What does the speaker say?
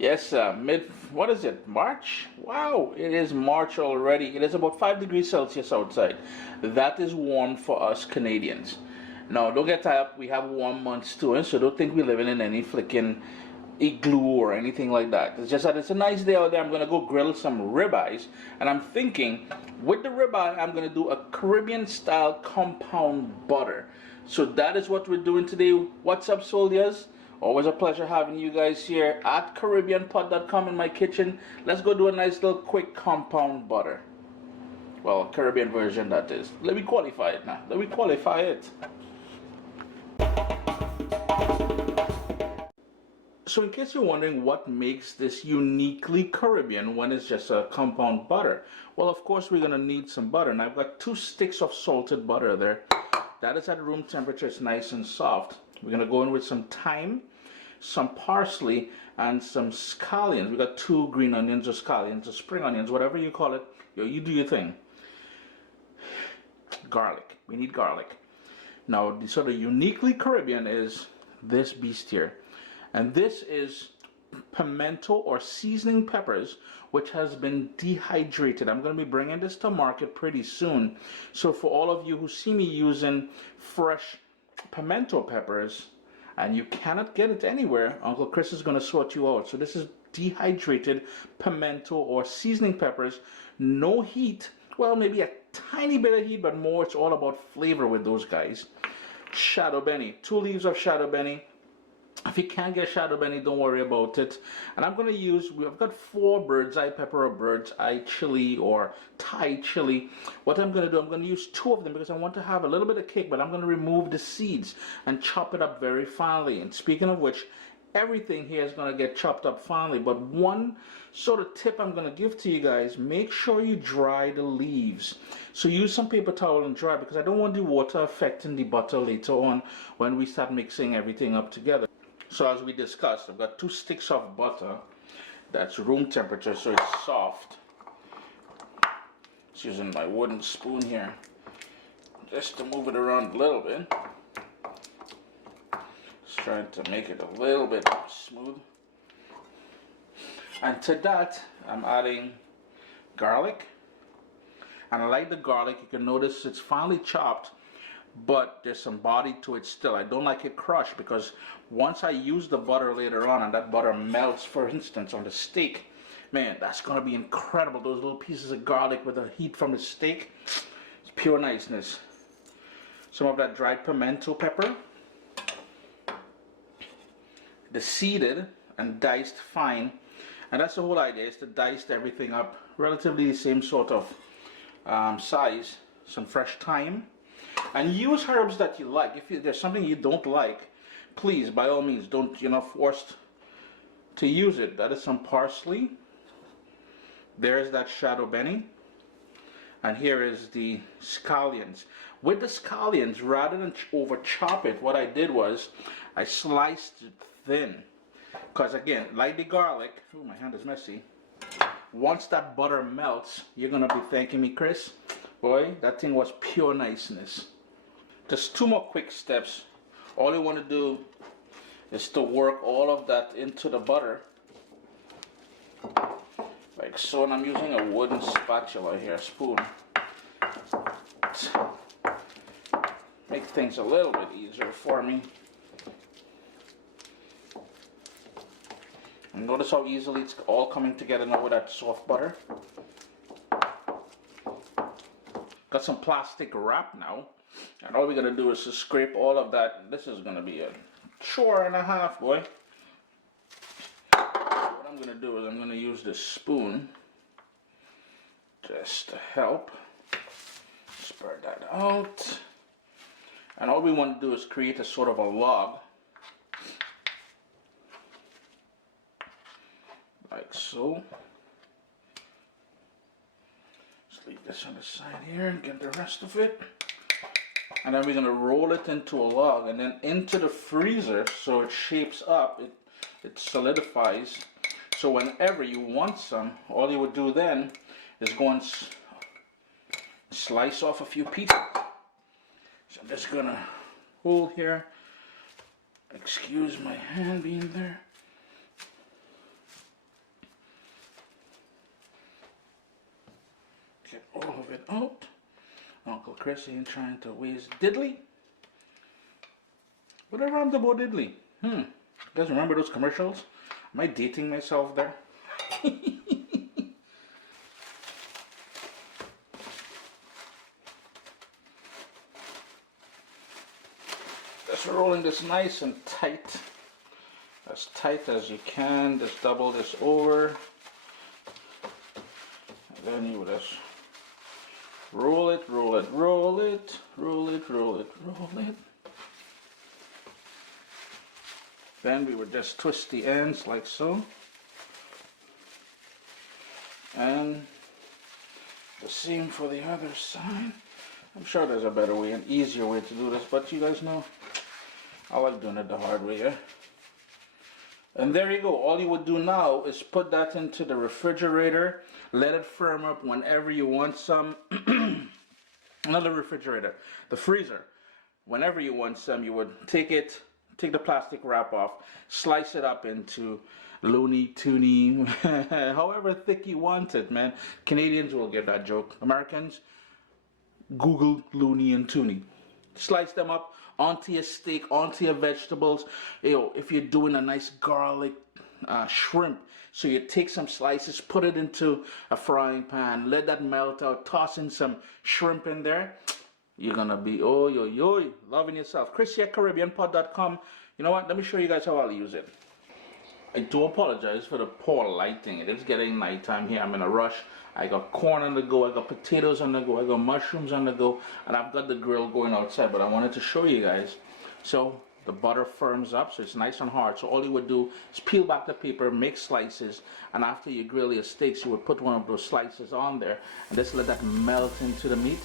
Yes, what is it, March? Wow, it is March already. It is about 5 degrees Celsius outside. That is warm for us Canadians. Now, don't get tired up. We have warm months too, and so don't think we're living in any flicking igloo or anything like that. It's just that it's a nice day out there. I'm going to go grill some ribeyes, and I'm thinking with the ribeye, I'm going to do a Caribbean style compound butter. So that is what we're doing today. What's up, soldiers? Always a pleasure having you guys here at caribbeanpot.com in my kitchen. Let's go do a nice little quick compound butter. Well, Caribbean version that is. Let me qualify it now. Let me qualify it. So in case you're wondering what makes this uniquely Caribbean when it's just a compound butter, well, of course we're going to need some butter. And I've got 2 sticks of salted butter there. That is at room temperature. It's nice and soft. We're going to go in with some thyme, some parsley, and some scallions. We got 2 green onions or scallions or spring onions, whatever you call it. You do your thing. Garlic. We need garlic. Now, the sort of uniquely Caribbean is this beast here. And this is pimento or seasoning peppers, which has been dehydrated. I'm going to be bringing this to market pretty soon. So for all of you who see me using fresh pimento peppers and you cannot get it anywhere, Uncle Chris is going to sort you out. So this is dehydrated pimento or seasoning peppers. No heat. Well, maybe a tiny bit of heat, but more it's all about flavor with those guys. Shado beni. 2 leaves of shado beni. If you can't get shado beni, don't worry about it. And I'm going to use, I've got 4 bird's eye pepper or bird's eye chili or Thai chili. What I'm going to do, I'm going to use 2 of them because I want to have a little bit of kick, but I'm going to remove the seeds and chop it up very finely. And speaking of which, everything here is going to get chopped up finely. But one sort of tip I'm going to give to you guys, make sure you dry the leaves. So use some paper towel and dry, because I don't want the water affecting the butter later on when we start mixing everything up together. So as we discussed, I've got 2 sticks of butter. That's room temperature, so it's soft. Just using my wooden spoon here, just to move it around a little bit. Just trying to make it a little bit smooth. And to that, I'm adding garlic. And I like the garlic. You can notice it's finely chopped, but there's some body to it still. I don't like it crushed, because once I use the butter later on and that butter melts, for instance, on the steak, man, that's going to be incredible. Those little pieces of garlic with the heat from the steak, it's pure niceness. Some of that dried pimento pepper, the seeded and diced fine. And that's the whole idea, is to dice everything up relatively the same sort of size. Some fresh thyme. And use herbs that you like. If there's something you don't like, please, by all means, don't, you're not forced to use it. That is some parsley. There's that shado beni. And here is the scallions. With the scallions, rather than over chop it, what I did was I sliced it thin. Because again, like the garlic, oh, my hand is messy. Once that butter melts, you're going to be thanking me, Chris. Boy, that thing was pure niceness. Just 2 more quick steps. All you want to do is to work all of that into the butter. Like so, and I'm using a wooden spatula here, a spoon. Make things a little bit easier for me. And notice how easily it's all coming together now with that soft butter. Got some plastic wrap now, and all we're going to do is to scrape all of that. This is going to be a chore and a half, boy. What I'm going to do is I'm going to use this spoon just to help spread that out. And all we want to do is create a sort of a log, like so. Leave this on the side here and get the rest of it. And then we're going to roll it into a log and then into the freezer so it shapes up, it solidifies. So whenever you want some, all you would do then is go and slice off a few pieces. So I'm just going to hold here. Excuse my hand being there. Get all of it out. Uncle Chris ain't trying to waste diddly. Whatever happened about diddly? You guys remember those commercials? Am I dating myself there? Just rolling this nice and tight. As tight as you can. Just double this over. And then you just roll it, roll it, roll it, roll it, roll it, roll it. Then we would just twist the ends like so. And the same for the other side. I'm sure there's a better way, an easier way to do this, but you guys know I like doing it the hard way, yeah? And there you go. All you would do now is put that into the refrigerator, let it firm up whenever you want some. Not the refrigerator, the freezer. Whenever you want some, you would take the plastic wrap off, slice it up into loony, toony, however thick you want it, man. Canadians will get that joke. Americans, Google loony and toony. Slice them up onto your steak, onto your vegetables. If you're doing a nice garlic shrimp, so you take some slices, put it into a frying pan, let that melt out, toss in some shrimp in there. You're gonna be loving yourself. Chris at caribbeanpot.com. You know what? Let me show you guys how I'll use it. I do apologize for the poor lighting. It is getting nighttime here. I'm in a rush. I got corn on the go, I got potatoes on the go, I got mushrooms on the go, and I've got the grill going outside, but I wanted to show you guys. So the butter firms up, so it's nice and hard. So all you would do is peel back the paper, make slices, and after you grill your steaks, you would put one of those slices on there, and just let that melt into the meat.